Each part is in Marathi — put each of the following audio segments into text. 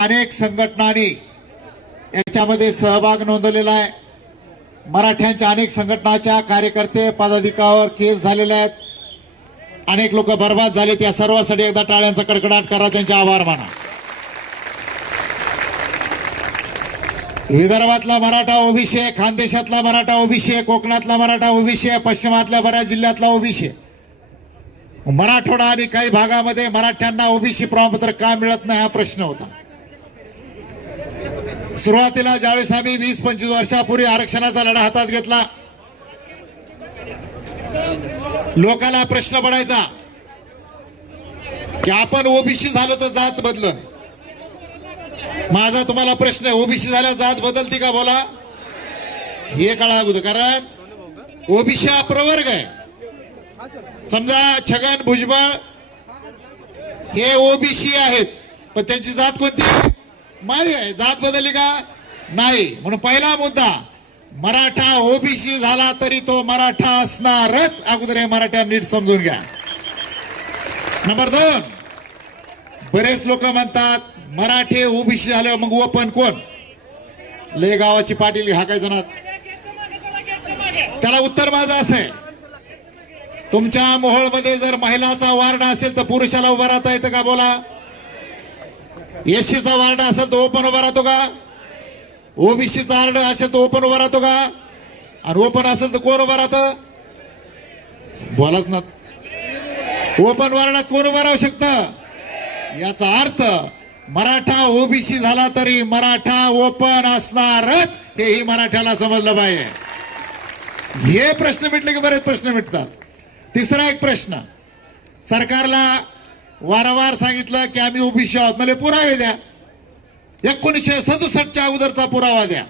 अनेक संघटनांनी याच्यामध्ये सहभाग नोंदवलेला आहे. मराठ्यांच्या अनेक संघटनाच्या कार्यकर्ते पदाधिकावर केस झालेले आहेत. अनेक लोक बर्बाद झाले त्या सर्वांसाठी एकदा टाळ्यांचा कडकडाट करा. त्यांचे आभार माना. विदर्भातला मराठा ओबीसी आहे खानदेशातला मराठा ओबीसी आहे कोकणातला मराठा ओबीसी आहे पश्चिमातल्या बऱ्याच जिल्ह्यातला ओबीसी आहे मराठवाडा आणि काही भागामध्ये मराठ्यांना ओबीसी प्रमाणपत्र का मिळत नाही हा प्रश्न होता. सुरुवातीला ज्यावेळेस आम्ही वीस पंचवीस वर्षापूर्वी आरक्षणाचा लढा हातात घेतला लोकाला प्रश्न पडायचा की आपण ओबीसी झालो तर जात बदलन. माझा तुम्हाला प्रश्न आहे ओबीसी झाल्यावर जात बदलती का बोला? हे कळा अगोदर कारण ओबीसी हा प्रवर्ग आहे. समजा छगन भुजबळ हे ओबीसी आहेत पण त्यांची जात कोणती? आहे आहे. जात बदलली का? नाही. म्हणून पहिला मुद्दा मराठा ओबीसी झाला तरी तो मराठा असणारच. अगोदर हे मराठा नीट समजून घ्या. नंबर दोन बरेच लोक म्हणतात मराठे ओबीसी झाल्यावर मग ओपन कोण? ले गावाची पाटील हाकायचं ना त्याला उत्तर माझं असं आहे. तुमच्या मोहोळमध्ये जर महिलाचा वार्ड असेल तर पुरुषाला उभा राहता येतं का बोला? एससीचा वार्ड असेल तर ओपन उभा राहतो का? ओबीसीचा वार्ड असेल तर ओपन उभा राहतो का? आणि ओपन असेल तर कोण उभा राहतं? बोलाच ना. ओपन वार्डात कोण उभा राहू शकतं? याचा अर्थ मराठा ओबीसी झाला तरी मराठा ओपन असणारच हेही मराठ्याला समजलं पाहिजे. हे प्रश्न मिटले की बरेच प्रश्न मिटतात. तिसरा एक प्रश्न सरकारला वारंवार सांगितलं की आम्ही ओबीसी आहोत. मला पुरावे द्या. एकोणीसशे सदुसष्टच्या अगोदरचा पुरावा द्या.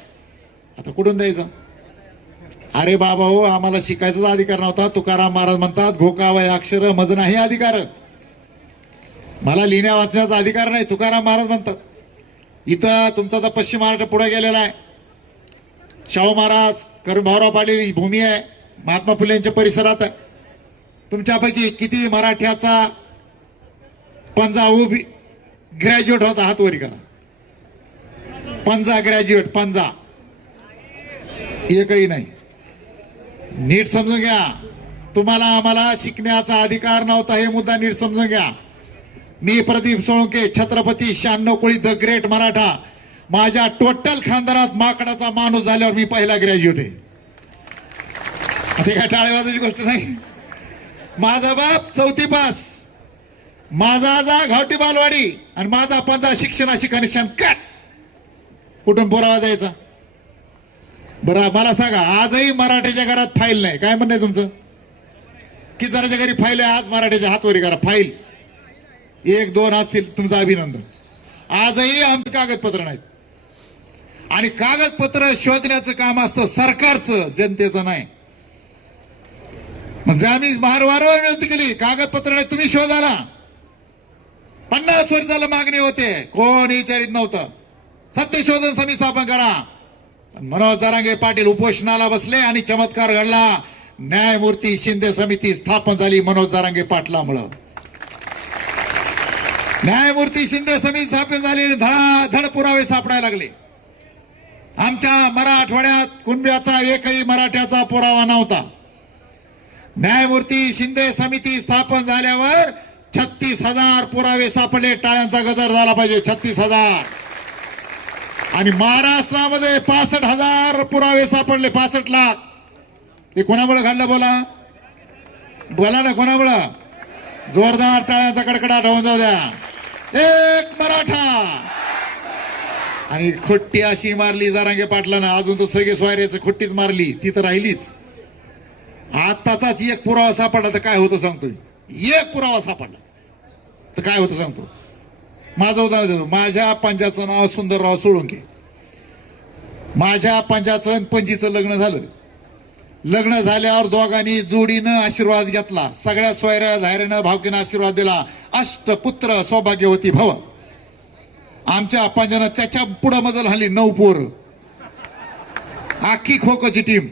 आता कुठून द्यायचा? अरे बाबा हो आम्हाला शिकायचाच अधिकार नव्हता. तुकाराम महाराज म्हणतात घोकावय अक्षर मज नाही अधिकार. मला लिहिण्या वाचण्याचा अधिकार नाही तुकाराम महाराज म्हणतात. इथं तुमचा तर पश्चिम महाराष्ट्र पुढे गेलेला आहे. शाहू महाराज करून भाऊराव पाटील ही भूमी आहे. महात्मा फुले यांच्या परिसरात आहे. तुमच्यापैकी किती मराठ्याचा पंजा उभी. ग्रॅज्युएट होता हात वरी करा. पंजा ग्रॅज्युएट पंजा. एकही नाही. नीट समजून घ्या. तुम्हाला आम्हाला शिकण्याचा अधिकार नव्हता हे मुद्दा नीट समजून घ्या. मी प्रदीप सोळंके छत्रपती शहाण्णव कोळी द ग्रेट मराठा. माझ्या टोटल खानदारात माकडाचा माणूस झाल्यावर मी पहिला ग्रॅज्युएट आहे. ते काय टाळेवाजाची गोष्ट नाही. माझा बाप चौथी पास. माझा आजा घावटी बालवाडी आणि माझा पंचा शिक्षणाशी कनेक्शन कट कुठून पुरावा द्यायचा? बरं मला सांगा आजही मराठीच्या घरात फाईल नाही. काय म्हणणं आहे तुमचं? किती जराच्या घरी फाईल आहे आज मराठीच्या हातवरी करा. फाईल एक दोन असतील तुमचं अभिनंदन. आजही आमची कागदपत्र नाहीत. आणि कागदपत्र शोधण्याचं काम असतं सरकारचं जनतेचं नाही. म्हणजे आम्ही वारंवार विनंती केली कागदपत्र नाही तुम्ही शोधाला पन्नास वर्षाला मागणी होते. कोण विचारित नव्हतं. सत्यशोधन समिती स्थापन करा. मनोज जारांगे पाटील उपोषणाला बसले आणि चमत्कार घडला. न्यायमूर्ती शिंदे समिती स्थापन झाली मनोज जरांगे पाटलामुळं. न्यायमूर्ती शिंदे समिती स्थापन झाली आणि धडाधड पुरावे सापडायला लागले. आमच्या मराठवाड्यात कुणब्याचा एकही मराठ्याचा पुरावा नव्हता. न्यायमूर्ती शिंदे समिती स्थापन झाल्यावर छत्तीस हजार पुरावे सापडले. टाळ्यांचा गजर झाला पाहिजे. छत्तीस हजार. आणि महाराष्ट्रामध्ये पासष्ट हजार पुरावे सापडले. पासष्ट लाख ते कोणामुळे घडलं बोला? बोला ना कोणामुळं? जोरदार टाळ्यांचा कडकडाट होऊन जाऊ द्या. एक मराठा. आणि खुट्टी अशी मारली जारांगे पाटलानं. अजून तर सगळे स्वायरेच खुट्टीच मारली. ती तर राहिलीच. आत्ताचाच एक पुरावा सापडला तर काय होतं सांगतो एक पुरावा सापडला. तर काय होतं सांगतो. माझं उदाहरण देतो. माझ्या पंजाचं नाव सुंदरराव सोळुंके. माझ्या पंजाचं पंजीचं लग्न झालं. लग्न झाल्यावर दोघांनी जोडीनं आशीर्वाद घेतला. सगळ्या स्वयऱ्या धायऱ्यानं भावकीनं आशीर्वाद दिला. अष्टपुत्र सौभाग्यवती भव. आमच्या पंजानं त्याच्या पुढं मजल हल्ली नऊ पोर. आखी खो खोची टीम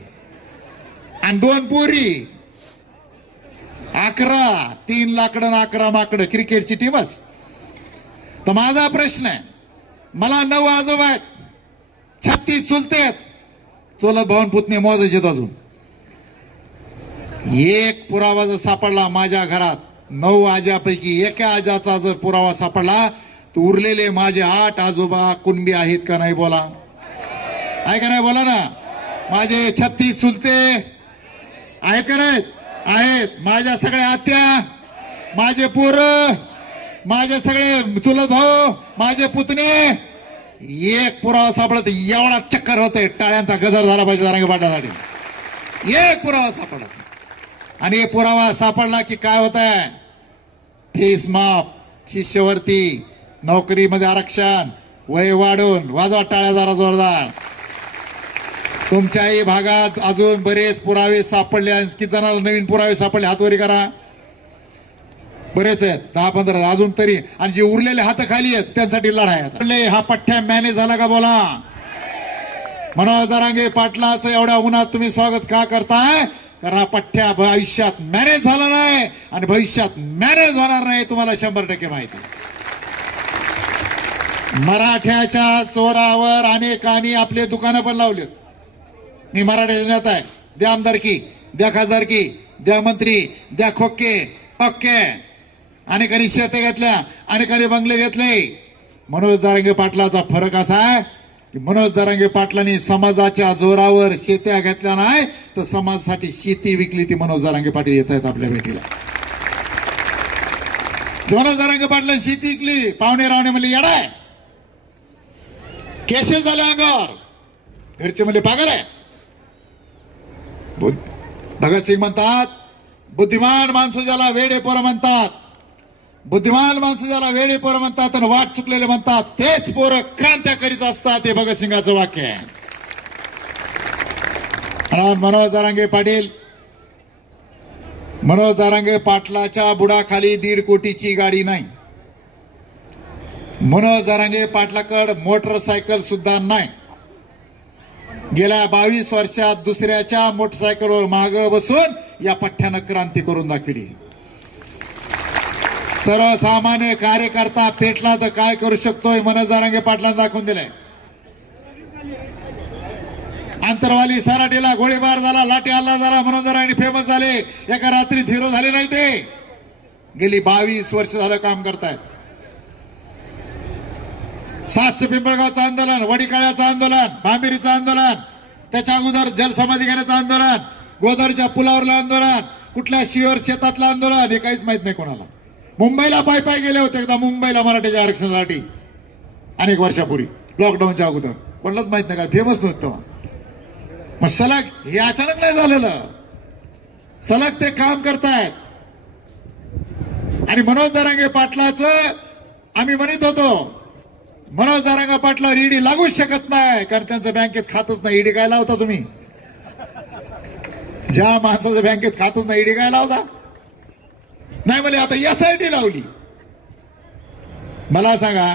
आणि दोन पोरी. अकरा तीन लाकडं अकरा माकडं क्रिकेटची टीमच तर माझा प्रश्न आहे मला नऊ आजोबा आहेत छत्तीस चुलते आहेत चुलत भावन पुतणे मोजायचे आहेत अजून. एक पुरावा जर सापडला माझ्या घरात नऊ आज्यापैकी एका आजाचा जर पुरावा सापडला तर उरलेले माझे आठ आजोबा कुणबी आहेत का नाही बोला? आहे का नाही बोला ना? माझे छत्तीस चुलते आहेत का नाहीत? आहेत. माझ्या सगळ्या आत्या माझे पोर माझे सगळे चुलत भाऊ माझे पुतणे. एक पुरावा सापडला तर एवढा चक्कर होते टाळ्यांचा गजर झाला पाहिजे जारांगे पाटलासाठी एक पुरावा सापडला. आणि पुरावा सापडला की काय होत आहे फीस माफ शिष्यवृत्ती नोकरीमध्ये आरक्षण वय वाढून वाजवा टाळ्या जरा जोरदार. तुमच्याही भागात अजून बरेच पुरावे सापडले आणि जणांना नवीन पुरावे सापडले? हातवरी करा. बरेच आहेत. दहा पंधरा अजून तरी. आणि जे उरलेले हात खाली आहेत त्यांसाठी लढाई हा पठ्ठ्या मॅनेज झाला का बोला? मनोहर जरांगे पाटलाचं एवढ्या उन्हात तुम्ही स्वागत का करताय? कारण हा पठ्ठ्या आयुष्यात मॅनेज झाला नाही आणि भविष्यात मॅनेज होणार नाही तुम्हाला शंभर टक्के माहिती. मराठ्याच्या चोरावर अनेकांनी आपले दुकानं पण लावलेत. मी मराठा नेता आहे. द्या आमदारकी द्या खासदारकी द्या मंत्री द्या खोके पक्के. अनेकांनी शेते घेतल्या अनेकांनी बंगले घेतले. मनोज दारंगे पाटलाचा फरक असा आहे की मनोज दारंगे पाटलांनी समाजाच्या जोरावर शेत्या घेतल्या नाही तर समाजासाठी शेती विकली ती मनोज दारंगे पाटील येत आहेत आपल्या भेटीला. मनोज जारंगे पाटलांनी शेती विकली. पाहुणे रावणे म्हणले येडाय केसेस झाले अंगावर. घरचे म्हणले पागल आहे. भगतसिंग म्हणतात बुद्धिमान माणसं ज्याला वेडे पोरं म्हणतात बुद्धिमान माणसं ज्याला वेडे पोरं म्हणतात आणि वाट चुकलेले म्हणतात तेच पोरं क्रांत्या करीत असतात हे भगतसिंगाचं वाक्य आहे. मनोज जारांगे पाटील. मनोज जारांगे पाटलाच्या बुडाखाली दीड कोटीची गाडी नाही. मनोज जारांगे पाटलाकड मोटरसायकल सुद्धा नाही. गेल्या बावीस वर्षात दुसऱ्याच्या मोटरसायकलवर माग बसून या पठ्ठ्यानं क्रांती करून दाखवली. सर्वसामान्य कार्यकर्ता पेटला तर काय करू शकतोय मनोज जारांगे पाटलांना दाखवून दिलंय. आंतरवाली सराटीला गोळीबार झाला लाठी हल्ला झाला मनोज जारांगे फेमस झाले. एका रात्रीत हिरो झाले नाही ते. गेली बावीस वर्ष झालं काम करतायत. साष्ट पिंपळगावचं आंदोलन वडिकाळ्याचं आंदोलन भांबिरीचं आंदोलन त्याच्या अगोदर जलसमाधी घेण्याचं आंदोलन गोदावरीच्या पुलावरलं आंदोलन कुठल्या शिवर शेतातलं आंदोलन हे काहीच माहीत नाही कोणाला. मुंबईला पाय पाय गेले होते एकदा मुंबईला मराठीच्या आरक्षणासाठी अनेक वर्षापूर्वी लॉकडाऊनच्या अगोदर. कोणालाच माहीत नाही का फेमस नव्हतं मग सलग हे अचानक नाही झालेलं. सलग ते काम करतायत. आणि मनोज दरांगे पाटलाचं आम्ही म्हणत होतो मनोज दारांगा पाटलावर ईडी लागूच शकत नाही कारण त्यांचं बँकेत खातच नाही. ईडी काय लावता तुम्ही? ज्या माणसाचं बँकेत खातच नाही ईडी काय लावता? नाही म्हणजे आता यासाठी लावली. मला सांगा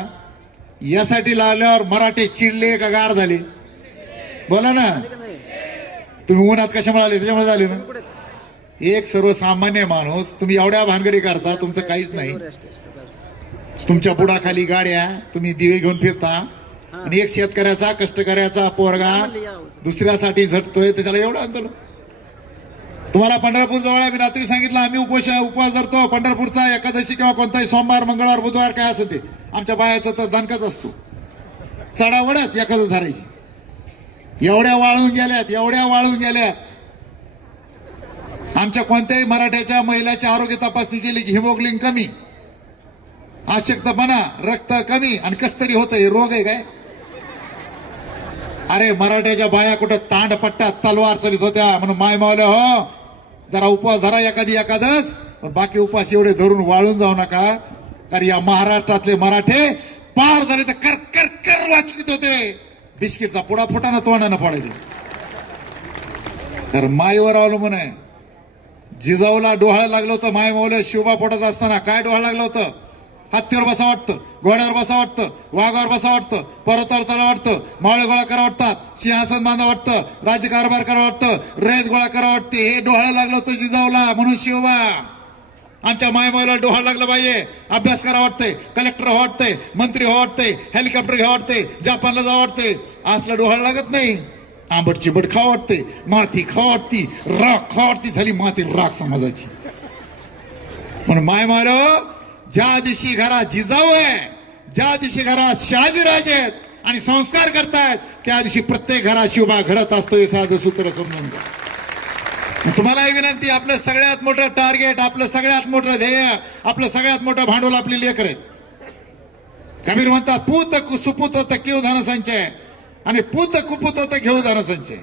यासाठी लावल्यावर मराठी चिडले का गार झाले? बोला ना. तुम्ही उन्हात कशामुळे आले? त्याच्यामुळे झाले ना. एक सर्वसामान्य माणूस तुम्ही एवढ्या भानगडी करता तुमचं काहीच नाही. तुमच्या बुडाखाली गाड्या तुम्ही दिवे घेऊन फिरता. आणि एक शेतकऱ्याचा कष्टकऱ्याचा पोरगा दुसऱ्यासाठी झटतोय तर त्याला एवढं आंदोलन. तुम्हाला पंढरपूर जवळ मी रात्री सांगितलं आम्ही उपोष उपवास धरतो. पंढरपूरचा एकादशी किंवा कोणताही सोमवार मंगळवार बुधवार काय असेल ते. आमच्या बायाचा तर दणकाच असतो. चढावडच एखादं धरायची. एवढ्या वाळून गेल्यात एवढ्या वाळून गेल्यात. आमच्या कोणत्याही मराठ्याच्या महिलाची आरोग्य तपासणी केली की हिमोग्लिन कमी. अशक्तपणा रक्त कमी आणि कस तरी होतं हे रोग आहे काय? अरे मराठ्याच्या बाया कुठं तांड तलवार चलित होत्या म्हणून माय मावल्या हो जरा उपवास धरा एखादी एखादच पण बाकी उपवास एवढे धरून वाळून जाऊ नका कारण या महाराष्ट्रातले मराठे पार झाले तर कर कर कर वाचकीत होते. बिस्किटचा पुडा फुटाना तोंडानं पडायचे तर माईवर अवलंबून आहे. जिजाऊला डोहाळं लागलं होतं माय मावल्या शिवबा पोटात असताना काय डोहाळं लागलं होतं? हत्तीवर बसा वाटतं घोड्यावर बसा वाटतं वाघावर बसा वाटतं पर्वतावर चढा वाटतं मावळे गोळा करा वाटतात सिंहासन बांधा वाटतं राज्यकारभार करा वाटतं रेस गोळा करा वाटते हे डोहाळं लागलं होतं जिजाऊला म्हणून शिवबा. आमच्या मायमाला डोहाळ लागलं पाहिजे अभ्यास करा वाटतंय कलेक्टर हो वाटतंय मंत्री हो वाटतंय हेलिकॉप्टर घ्या वाटतंय जपानला जावं वाटतंय असलं डोहाळ लागत नाही. आंबट चिबट खावं वाटते माती खावं वाटती राख खा वाटती झाली माती राख समाजाची. म्हणून माय मार ज्या दिवशी घरात जिजाऊ आहे ज्या दिवशी घरात शहाजीराजे आहेत आणि संस्कार करतायत त्या दिवशी प्रत्येक घरात शिवबा घडत असतो हे साधं सूत्र समजून तुम्हाला ही विनंती आपलं सगळ्यात मोठं टार्गेट आपलं सगळ्यात मोठं ध्येय आपलं सगळ्यात मोठं भांडवल आपली लेकर आहेत. कबीर म्हणतात पूत कु- तर तकीव धनसंचय. आणि पूत कुपूत तर घेऊ धनसंचय.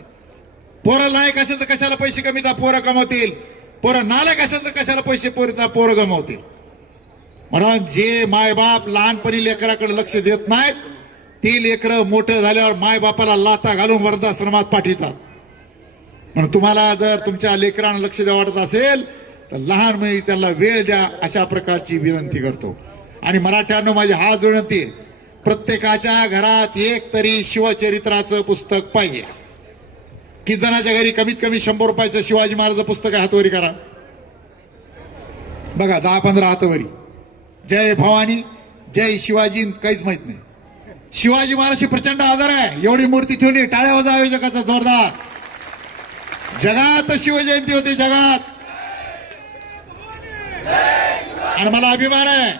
पोरं लायक असेल तर कशाला पैसे कमी पोरं कमवतील. पोरं नालायक असेल तर कशाला पैसे पोरता पोरं गमावतील. म्हणून जे मायबाप लहानपणी लेकराकडे लक्ष देत नाहीत ती लेकरं मोठं झाल्यावर मायबापाला लाता घालून वर्धाश्रमात पाठवितात. म्हणून तुम्हाला जर तुमच्या लेकरांना लक्ष द्या वाटत असेल तर लहान मुली त्यांना वेळ द्या अशा प्रकारची विनंती करतो. आणि मराठ्यांनो माझी हात विनंती प्रत्येकाच्या घरात एक तरी शिवचरित्राचं पुस्तक पाहिजे. किती जणाच्या घरी कमीत कमी शंभर रुपयाचं शिवाजी महाराज पुस्तक आहे हातवरी करा. बघा दहा पंधरा हातवरी. जय भवानी जय शिवाजी काहीच माहीत नाही. शिवाजी महाराजची प्रचंड आदर आहे. एवढी मूर्ती ठेवली टाळ्या वाजा आयोजकाचा जोरदार. जगात शिवजयंती होती जगात. आणि मला अभिमान आहे.